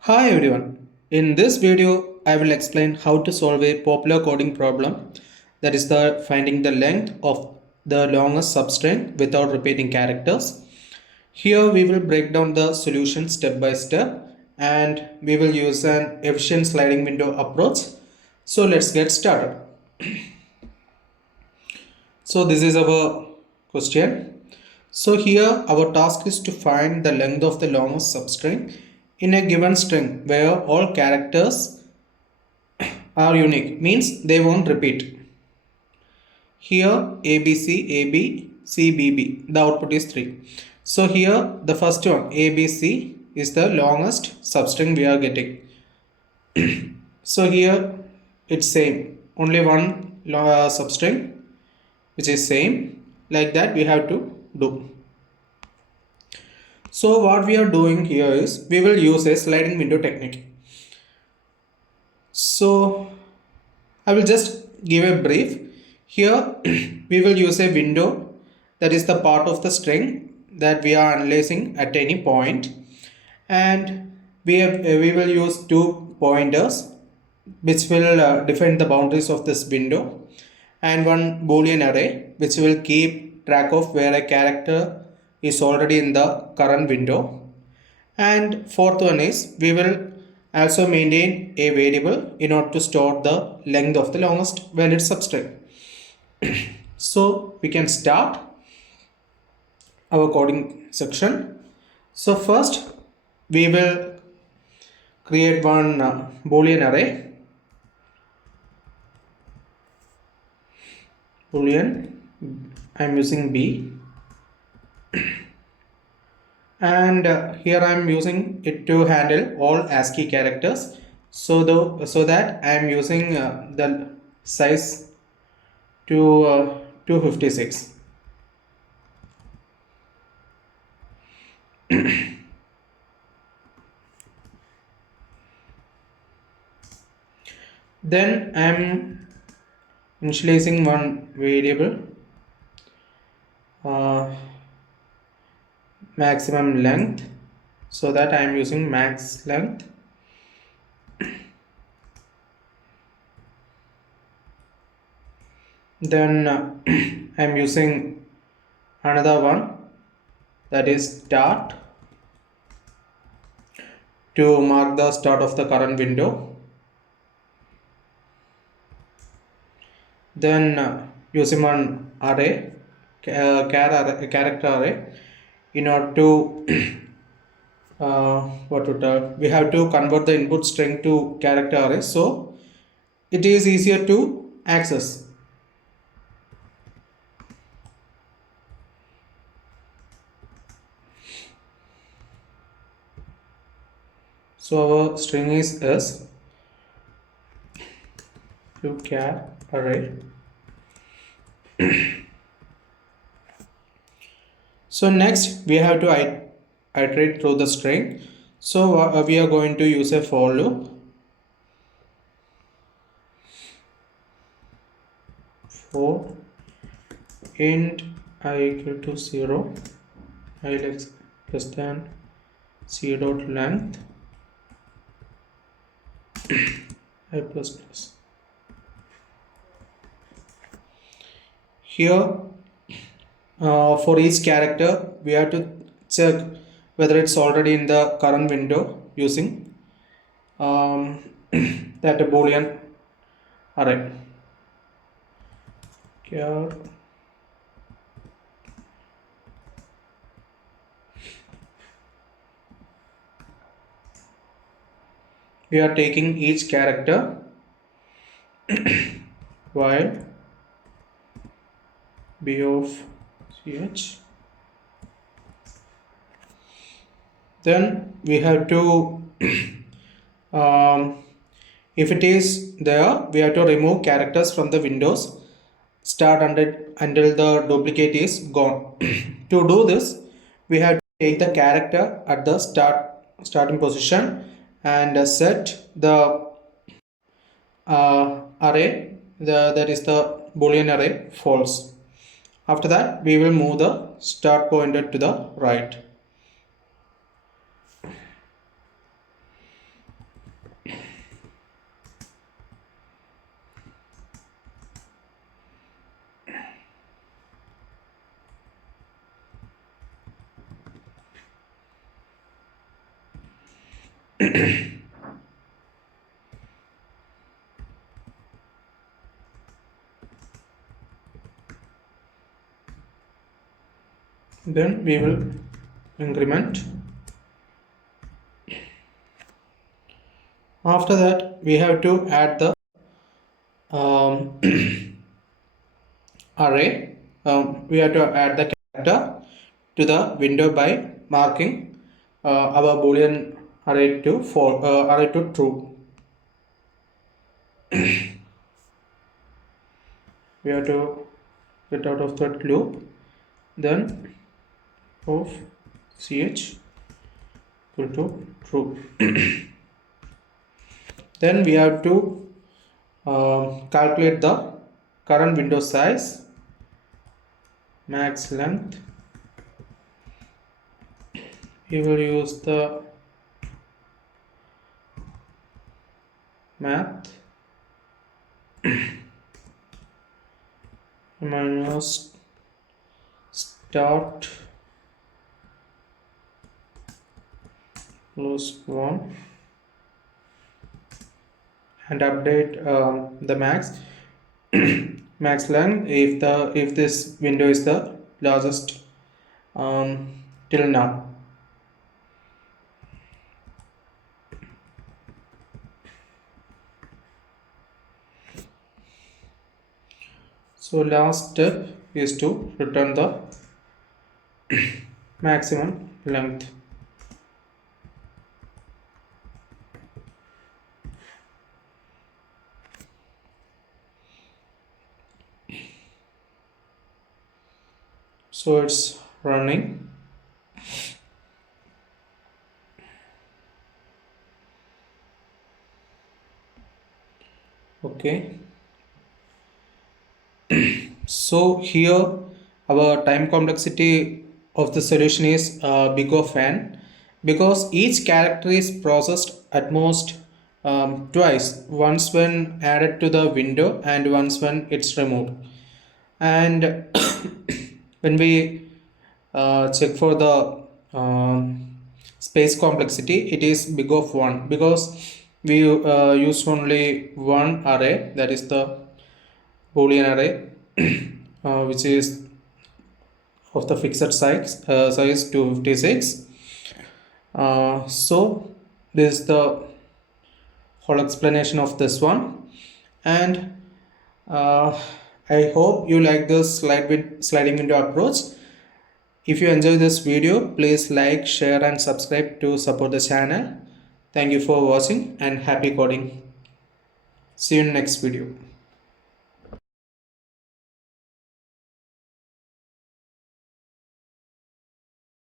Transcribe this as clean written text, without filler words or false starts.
Hi everyone. In this video, I will explain how to solve a popular coding problem, that is the finding the length of the longest substring without repeating characters. Here we will break down the solution step by step and we will use an efficient sliding window approach. So let's get started. So this is our question. So here our task is to find the length of the longest substring in a given string where all characters are unique, means they won't repeat. Here ABC, AB, C, BB, the output is 3. So here the first one ABC is the longest substring we are getting. So here it's same, only one substring which is same, like that we have to do. So what we are doing here is we will use a sliding window technique. So I will just give a brief. Here we will use a window, that is the part of the string that we are analyzing at any point, and we will use two pointers which will define the boundaries of this window, and one boolean array which will keep track of where a character is already in the current window, and fourth one is we will also maintain a variable in order to store the length of the longest valid substring. So we can start our coding section. So first we will create one boolean array, boolean, I'm using b, and here I am using it to handle all ASCII characters, so that I am using the size to 256. Then I am initializing one variable, maximum length, so that I am using max length. Then I am using another one, that is start, to mark the start of the current window. Then using one array, character array, in order to we have to convert the input string to character array, so it is easier to access. So our string is s to char array. So next we have to iterate through the string. So we are going to use a for loop. For int I equal to 0, I less than c dot length I plus plus. Here for each character we have to check whether it's already in the current window using that boolean array. Here we are taking each character while b of ch. Then we have to if it is there, we have to remove characters from the windows start until the duplicate is gone. To do this, we have to take the character at the starting position and set the array, that is the boolean array, false. After that, we will move the start pointer to the right. Then we will increment. After that, we have to add the array. We have to add the character to the window by marking our boolean array to true. We have to get out of that loop. Then of ch equal to true. Then we have to calculate the current window size, max length. We will use the math minus start plus 1 and update the max max length if this window is the largest till now. So last step is to return the maximum length. So it's running. Okay. So here our time complexity of the solution is big of n, because each character is processed at most twice, once when added to the window and once when it's removed. And when we check for the space complexity, it is big of 1, because we use only one array, that is the boolean array, which is of the fixed size 256. So this is the whole explanation of this one, and I hope you like this sliding window approach. If you enjoy this video, please like, share and subscribe to support the channel. Thank you for watching and happy coding. See you in next video.